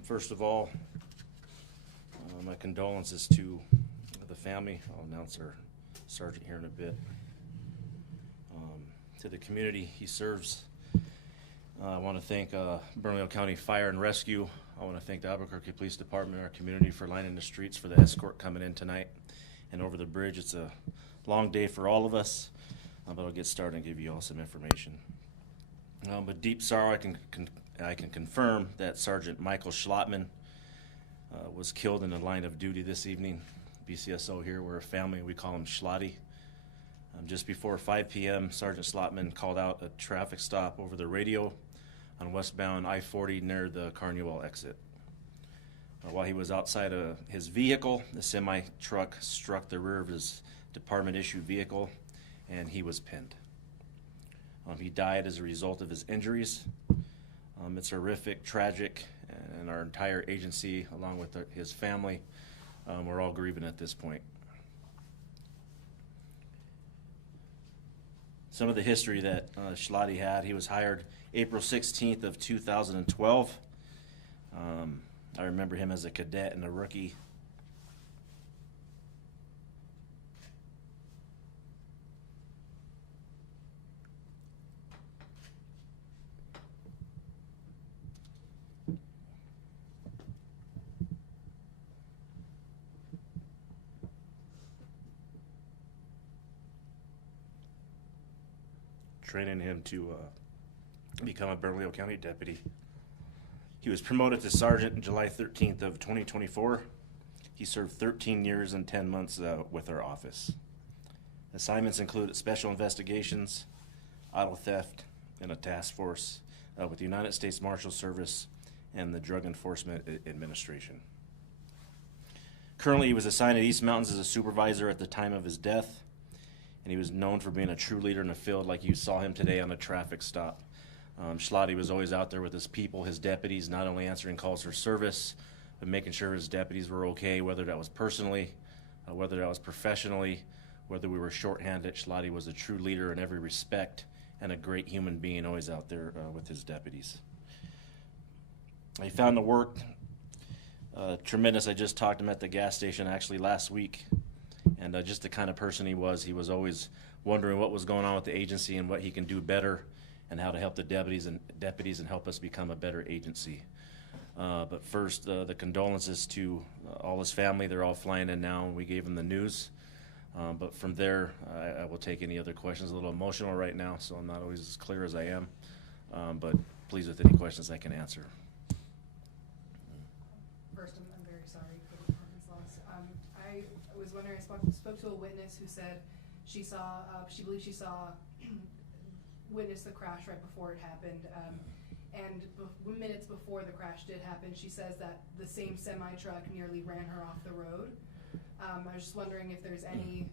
First of all, my condolences to the family. I'll announce our sergeant here in a bit. To the community he serves, I want to thank Bernalillo County Fire and Rescue. I want to thank the Albuquerque Police Department and our community for lining the streets for the escort coming in tonight and over the bridge. It's a long day for all of us, but I'll get started and give you all some information. With deep sorrow, I can confirm that Sergeant Michael Schlottman was killed in the line of duty this evening. BCSO here, we're a family, we call him Schlotty. Just before 5 p.m., Sergeant Schlottman called out a traffic stop over the radio on westbound I-40 near the Carnival exit. While he was outside of his vehicle, the semi-truck struck the rear of his department-issued vehicle, and he was pinned. He died as a result of his injuries. It's horrific, tragic, and our entire agency, along with his family, we're all grieving at this point. Some of the history that Schlotty had: he was hired April 16th of 2012. I remember him as a cadet and a rookie. Training him to become a Bernalillo County deputy. He was promoted to sergeant on July 13th of 2024. He served 13 years and 10 months with our office. Assignments included special investigations, auto theft, and a task force with the United States Marshal Service and the Drug Enforcement Administration. Currently, he was assigned at East Mountains as a supervisor at the time of his death, and he was known for being a true leader in the field, like you saw him today on a traffic stop. Schlotty was always out there with his people, his deputies, not only answering calls for service, but making sure his deputies were okay, whether that was personally, whether that was professionally, whether we were shorthanded. Schlotty was a true leader in every respect and a great human being, always out there with his deputies. He found the work tremendous. I just talked to him at the gas station actually last week. And just the kind of person he was always wondering what was going on with the agency and what he can do better and how to help the deputies and help us become a better agency. But first, the condolences to all his family. They're all flying in now, and we gave them the news. But from there, I will take any other questions. A little emotional right now, so I'm not always as clear as I am. But please, with any questions I can answer. First, I'm very sorry for the department's loss. I was wondering, I spoke to a witness who said she believed she saw witnessed the crash right before it happened. And minutes before the crash did happen, she says that the same semi-truck nearly ran her off the road. I was just wondering if there's any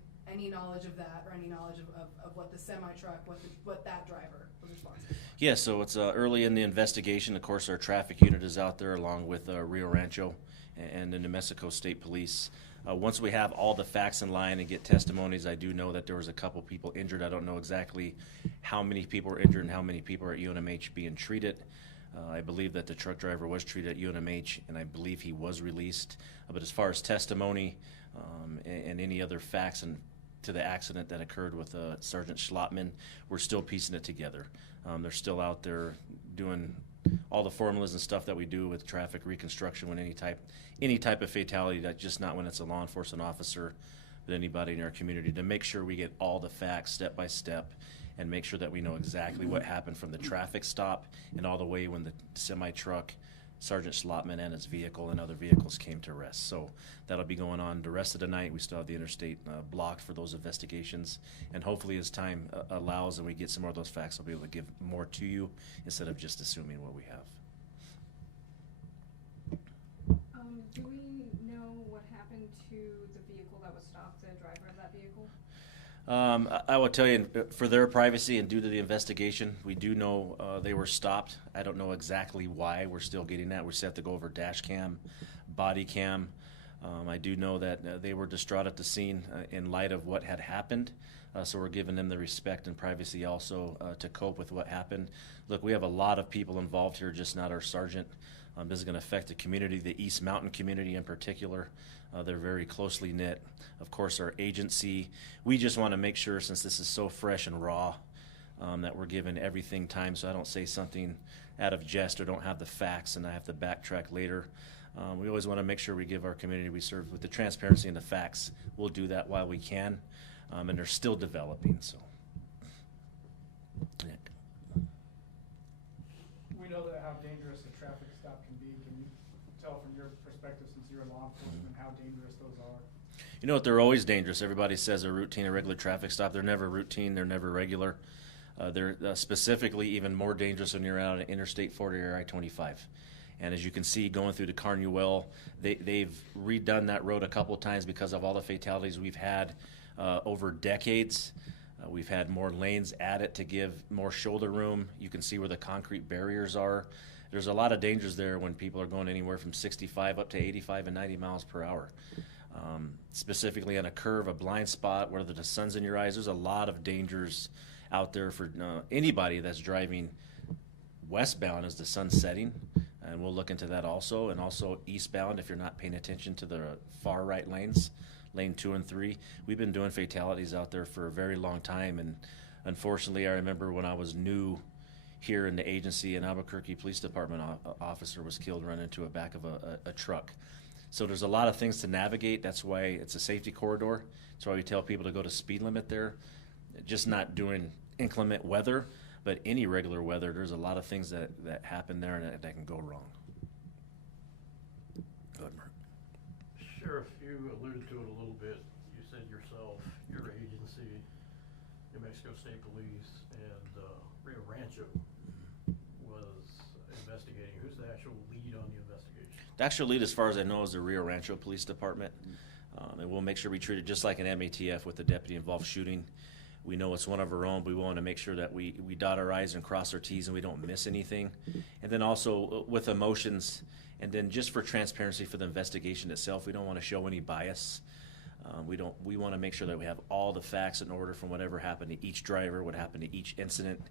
knowledge of that, or any knowledge of what the semi-truck, what that driver was responsible for. Yeah, so it's early in the investigation. Of course, our traffic unit is out there along with Rio Rancho and the New Mexico State Police. Once we have all the facts in line and get testimonies, I do know that there was a couple people injured. I don't know exactly how many people were injured and how many people are at UNMH being treated. I believe that the truck driver was treated at UNMH, and I believe he was released. But as far as testimony and any other facts and to the accident that occurred with Sergeant Schlottman, we're still piecing it together. They're still out there doing all the formulas and stuff that we do with traffic reconstruction when any type of fatality, that just not when it's a law enforcement officer, but anybody in our community, to make sure we get all the facts step by step and make sure that we know exactly what happened from the traffic stop and all the way when the semi-truck, Sergeant Schlottman and his vehicle and other vehicles came to rest. So that'll be going on the rest of the night. We still have the interstate blocked for those investigations, and hopefully as time allows and we get some more of those facts, I'll be able to give more to you instead of just assuming what we have. Do we know what happened to the vehicle that was stopped, the driver of that vehicle? I will tell you, for their privacy and due to the investigation, we do know they were stopped. I don't know exactly why. We're still getting that. We still have to go over dash cam, body cam. I do know that they were distraught at the scene in light of what had happened. So we're giving them the respect and privacy also to cope with what happened. Look, we have a lot of people involved here, just not our sergeant. This is going to affect the community, the East Mountain community in particular. They're very closely knit. Of course, our agency, we just want to make sure, since this is so fresh and raw, that we're giving everything time, so I don't say something out of jest or don't have the facts and I have to backtrack later. We always want to make sure we give our community we serve with the transparency and the facts. We'll do that while we can, and they're still developing. So, Nick. We know that how dangerous a traffic stop can be. Can you tell from your perspective, since you're law enforcement, how dangerous those are? You know what? They're always dangerous. Everybody says a routine, a regular traffic stop. They're never routine. They're never regular. They're specifically even more dangerous when you're out on Interstate 40 or I-25. And as you can see, going through the Carnuel, they've redone that road a couple of times because of all the fatalities we've had over decades. We've had more lanes added to give more shoulder room. You can see where the concrete barriers are. There's a lot of dangers there when people are going anywhere from 65 up to 85 and 90 miles per hour. Specifically on a curve, a blind spot, whether the sun's in your eyes, there's a lot of dangers out there for anybody that's driving westbound as the sun's setting. And we'll look into that also. And also eastbound, if you're not paying attention to the far right lanes, lane 2 and 3. We've been doing fatalities out there for a very long time. And unfortunately, I remember when I was new here in the agency, an Albuquerque Police Department officer was killed running into a back of a truck. So there's a lot of things to navigate. That's why it's a safety corridor. That's why we tell people to go to speed limit there. Just not during inclement weather, but any regular weather, there's a lot of things that happen there and that can go wrong. Go ahead, Mark. Sheriff, you alluded to it a little bit. You said yourself, your agency, New Mexico State Police, and Rio Rancho was investigating. Who's the actual lead on the investigation? The actual lead, as far as I know, is the Rio Rancho Police Department. And we'll make sure we treat it just like an MATF with the deputy-involved shooting. We know it's one of our own, but we want to make sure that we dot our I's and cross our T's and we don't miss anything. And then also with emotions, and then just for transparency for the investigation itself, we don't want to show any bias. We want to make sure that we have all the facts in order from whatever happened to each driver, what happened to each incident,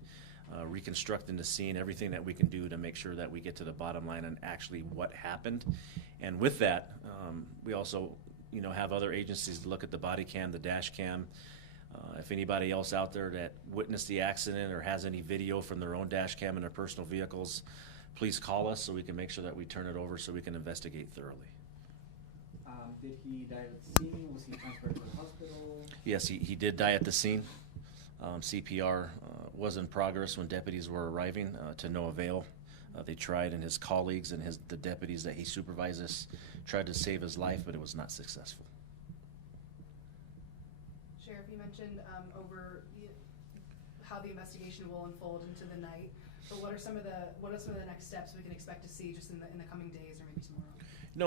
reconstructing the scene, everything that we can do to make sure that we get to the bottom line on actually what happened. And with that, we also have other agencies to look at the body cam, the dash cam. If anybody else out there that witnessed the accident or has any video from their own dash cam in their personal vehicles, please call us so we can make sure that we turn it over so we can investigate thoroughly. Did he die at the scene? Was he transported to the hospital? Yes, he did die at the scene. CPR was in progress when deputies were arriving, to no avail. They tried, and his colleagues and the deputies that he supervises tried to save his life, but it was not successful. Sheriff, you mentioned how the investigation will unfold into the night. But what are some of the next steps we can expect to see just in the coming days or maybe tomorrow?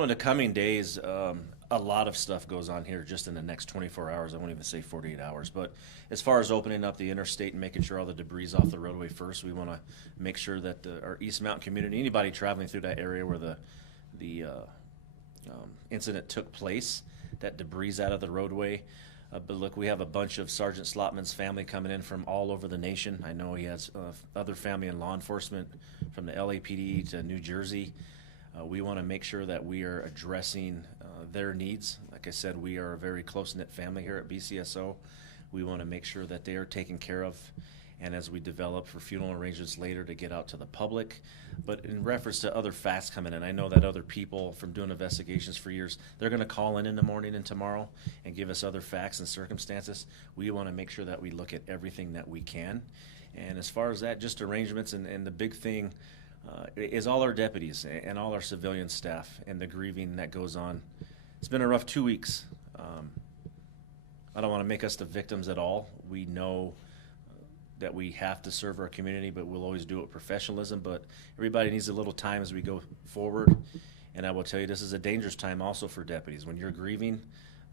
In the coming days, a lot of stuff goes on here just in the next 24 hours. I won't even say 48 hours. But as far as opening up the interstate and making sure all the debris is off the roadway first, we want to make sure that our East Mountain community, anybody traveling through that area where the incident took place, that debris is out of the roadway. But look, we have a bunch of Sergeant Schlottman's family coming in from all over the nation. I know he has other family in law enforcement from the LAPD to New Jersey. We want to make sure that we are addressing their needs. Like I said, we are a very close-knit family here at BCSO. We want to make sure that they are taken care of, and as we develop for funeral arrangements later to get out to the public. But in reference to other facts coming in, I know that other people from doing investigations for years, they're going to call in the morning and tomorrow and give us other facts and circumstances. We want to make sure that we look at everything that we can. And as far as that, just arrangements, and the big thing is all our deputies and all our civilian staff and the grieving that goes on. It's been a rough 2 weeks. I don't want to make us the victims at all. We know that we have to serve our community, but we'll always do it with professionalism. But everybody needs a little time as we go forward. And I will tell you, this is a dangerous time also for deputies. When you're grieving,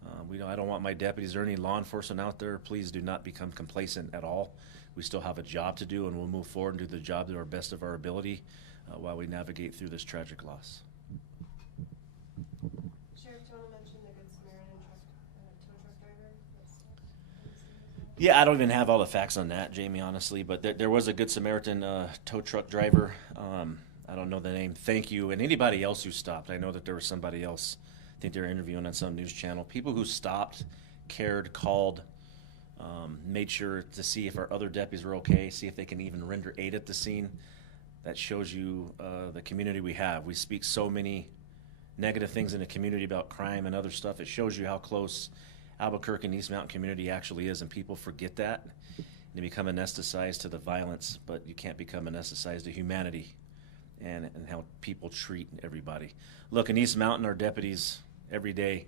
I don't want my deputies or any law enforcement out there, please do not become complacent at all. We still have a job to do, and we'll move forward and do the job to our best of our ability while we navigate through this tragic loss. Sheriff, do you want to mention the Good Samaritan tow truck driver? Yeah, I don't even have all the facts on that, Jamie, honestly, but there was a Good Samaritan tow truck driver. I don't know the name, thank you, and anybody else who stopped. I know that there was somebody else, I think they were interviewing on some news channel. People who stopped, cared, called, made sure to see if our other deputies were okay, see if they can even render aid at the scene. That shows you the community we have. We speak so many negative things in the community about crime and other stuff. It shows you how close Albuquerque and East Mountain community actually is, and people forget that. They become anesthetized to the violence, but you can't become anesthetized to humanity and how people treat everybody. Look, in East Mountain, our deputies, every day,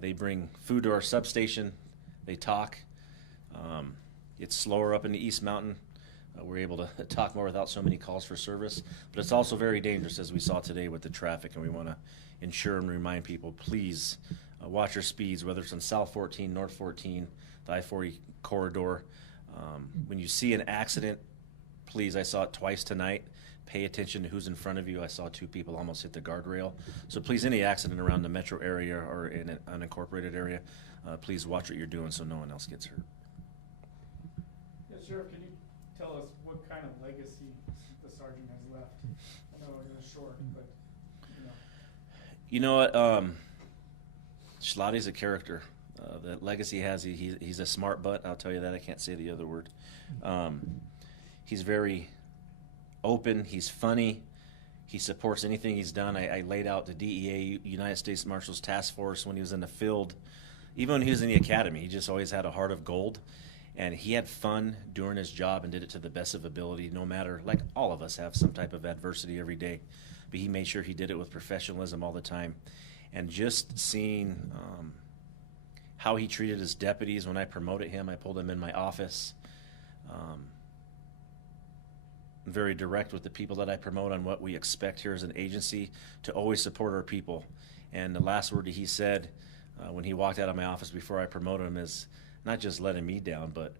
they bring food to our substation. They talk. It's slower up in the East Mountain. We're able to talk more without so many calls for service. But it's also very dangerous, as we saw today with the traffic, and we want to ensure and remind people, please watch your speeds, whether it's on South 14, North 14, the I-40 corridor. When you see an accident, please, I saw it twice tonight, pay attention to who's in front of you. I saw 2 people almost hit the guardrail. So please, any accident around the metro area or in an unincorporated area, please watch what you're doing so no one else gets hurt. Yeah, Sheriff, can you tell us what kind of legacy the sergeant has left? I know it was short, but, you know. You know what? Schlotty's a character. The legacy he has, he's a smart butt. I'll tell you that. I can't say the other word. He's very open. He's funny. He supports anything he's done. I laid out the DEA, United States Marshals Task Force, when he was in the field. Even when he was in the academy, he just always had a heart of gold. And he had fun doing his job and did it to the best of ability, no matter, like all of us have some type of adversity every day. But he made sure he did it with professionalism all the time. And just seeing how he treated his deputies when I promoted him, I pulled him in my office. Very direct with the people that I promote on what we expect here as an agency to always support our people. And the last word that he said when he walked out of my office before I promoted him is not just letting me down, but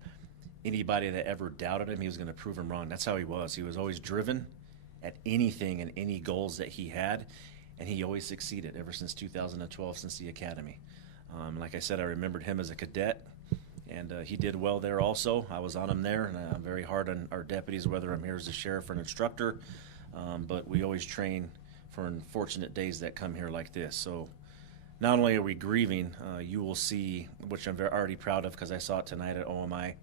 anybody that ever doubted him, he was going to prove him wrong. That's how he was. He was always driven at anything and any goals that he had, and he always succeeded ever since 2012, since the academy. Like I said, I remembered him as a cadet, and he did well there also. I was on him there, and I'm very hard on our deputies, whether I'm here as a sheriff or an instructor, but we always train for unfortunate days that come here like this. So not only are we grieving, you will see, which I'm already proud of because I saw it tonight at OMI,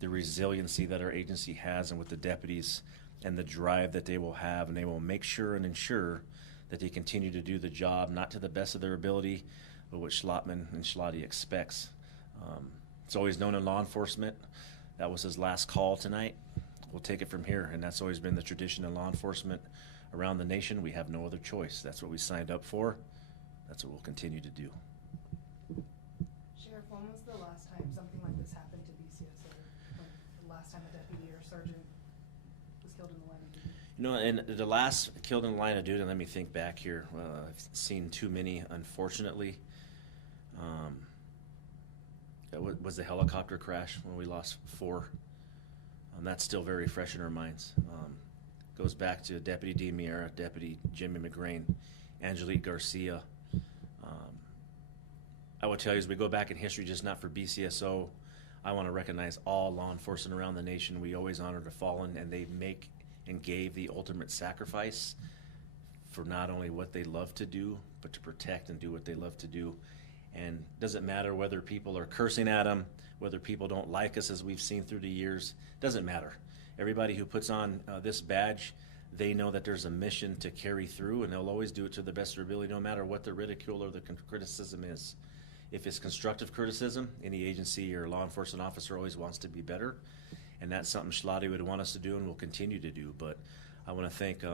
the resiliency that our agency has and with the deputies and the drive that they will have, and they will make sure and ensure that they continue to do the job, not to the best of their ability, but what Schlottman and Schlotty expects. It's always known in law enforcement. That was his last call tonight. We'll take it from here, and that's always been the tradition in law enforcement around the nation. We have no other choice. That's what we signed up for. That's what we'll continue to do. Sheriff, when was the last time something like this happened to BCSO? When the last time a deputy or sergeant was killed in the line of duty? You know, and the last killed in the line of duty, let me think back here. I've seen too many, unfortunately. It was the helicopter crash when we lost 4. That's still very fresh in our minds. Goes back to Deputy D. Miera, Deputy Jimmy McGrain, Angelique Garcia. I would tell you, as we go back in history, just not for BCSO, I want to recognize all law enforcement around the nation. We always honor the fallen, and they make and gave the ultimate sacrifice for not only what they love to do, but to protect and do what they love to do. And doesn't matter whether people are cursing at them, whether people don't like us, as we've seen through the years, doesn't matter. Everybody who puts on this badge, they know that there's a mission to carry through, and they'll always do it to the best of their ability, no matter what the ridicule or the criticism is. If it's constructive criticism, any agency or law enforcement officer always wants to be better, and that's something Schlotty would want us to do and will continue to do. But I want to thank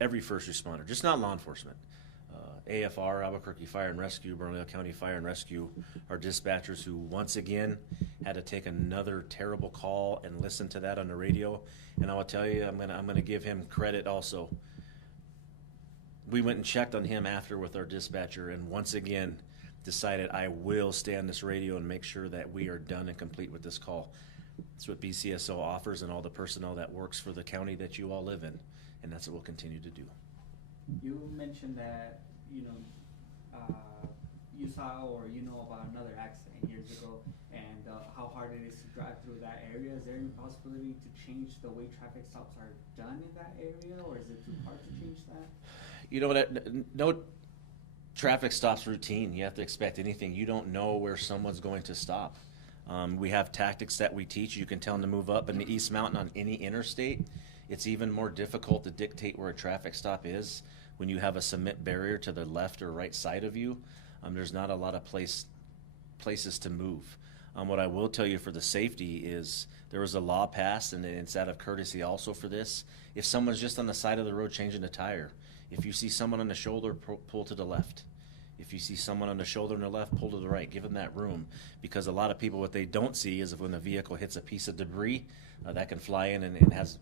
every first responder, just not law enforcement. AFR, Albuquerque Fire and Rescue, Bernalillo County Fire and Rescue, our dispatchers who once again had to take another terrible call and listen to that on the radio. And I will tell you, I'm gonna give him credit also. We went and checked on him after with our dispatcher, and once again decided I will stay on this radio and make sure that we are done and complete with this call. That's what BCSO offers and all the personnel that works for the county that you all live in, and that's what we'll continue to do. You mentioned that, you saw or you know about another accident years ago, and how hard it is to drive through that area. Is there any possibility to change the way traffic stops are done in that area, or is it too hard to change that? You know what? No traffic stops routine. You have to expect anything. You don't know where someone's going to stop. We have tactics that we teach. You can tell them to move up. In the East Mountain on any interstate, it's even more difficult to dictate where a traffic stop is when you have a cement barrier to the left or right side of you. There's not a lot of places to move. What I will tell you for the safety is there was a law passed, and it's out of courtesy also for this. If someone's just on the side of the road changing a tire, if you see someone on the shoulder, pull to the left. If you see someone on the shoulder on the left, pull to the right. Give them that room, because a lot of people, what they don't see is when the vehicle hits a piece of debris, that can fly in and it has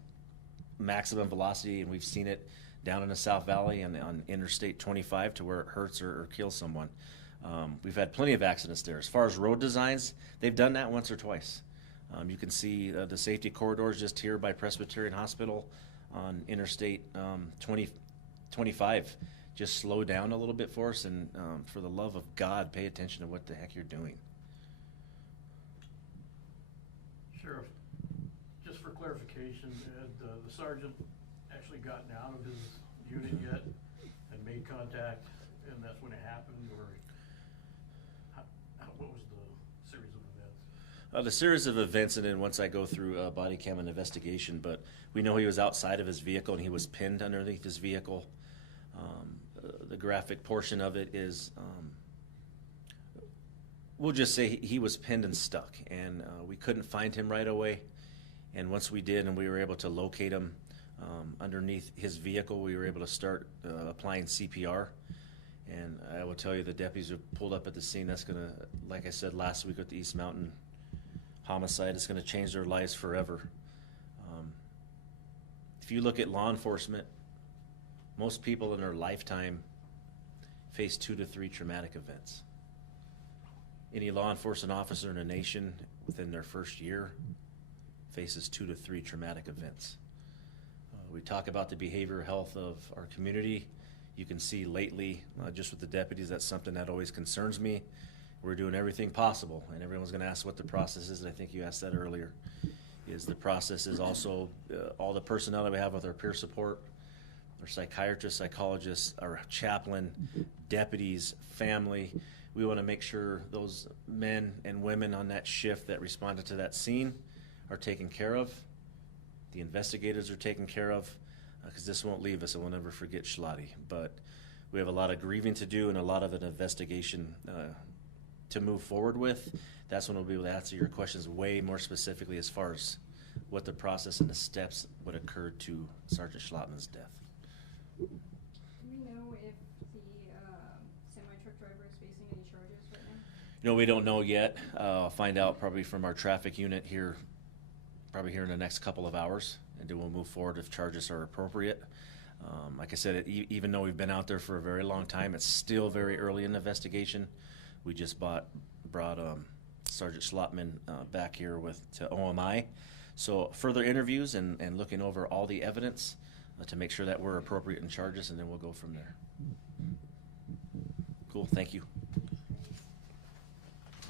maximum velocity, and we've seen it down in the South Valley and on Interstate 25 to where it hurts or kills someone. We've had plenty of accidents there. As far as road designs, they've done that once or twice. You can see the safety corridors just here by Presbyterian Hospital on Interstate 25. Just slow down a little bit for us, and for the love of God, pay attention to what the heck you're doing. Sheriff, just for clarification, had the sergeant actually gotten out of his unit yet and made contact, and that's when it happened, or what was the series of events? The series of events, and then once I go through body cam and investigation, but we know he was outside of his vehicle and he was pinned underneath his vehicle. The graphic portion of it is, we'll just say he was pinned and stuck, and we couldn't find him right away. And once we did and we were able to locate him underneath his vehicle, we were able to start applying CPR. And I will tell you, the deputies have pulled up at the scene. That's going to, like I said last week with the East Mountain homicide, it's going to change their lives forever. If you look at law enforcement, most people in their lifetime face 2 to 3 traumatic events. Any law enforcement officer in a nation within their first year faces 2 to 3 traumatic events. We talk about the behavioral health of our community. You can see lately, just with the deputies, that's something that always concerns me. We're doing everything possible, and everyone's going to ask what the process is, and I think you asked that earlier. Is the process is also all the personnel that we have with our peer support, our psychiatrists, psychologists, our chaplain, deputies, family. We want to make sure those men and women on that shift that responded to that scene are taken care of. The investigators are taken care of, because this won't leave us, and we'll never forget Schlottman. But we have a lot of grieving to do and a lot of an investigation to move forward with. That's when we'll be able to answer your questions way more specifically as far as what the process and the steps would occur to Sergeant Schlottman's death. Do we know if the semi-truck driver is facing any charges right now? No, we don't know yet. I'll find out probably from our traffic unit here, probably here in the next couple of hours, and then we'll move forward if charges are appropriate. Like I said, even though we've been out there for a very long time, it's still very early in the investigation. We just brought Sergeant Schlottman back here to OMI. So further interviews and looking over all the evidence to make sure that we're appropriate in charges, and then we'll go from there. Cool, thank you.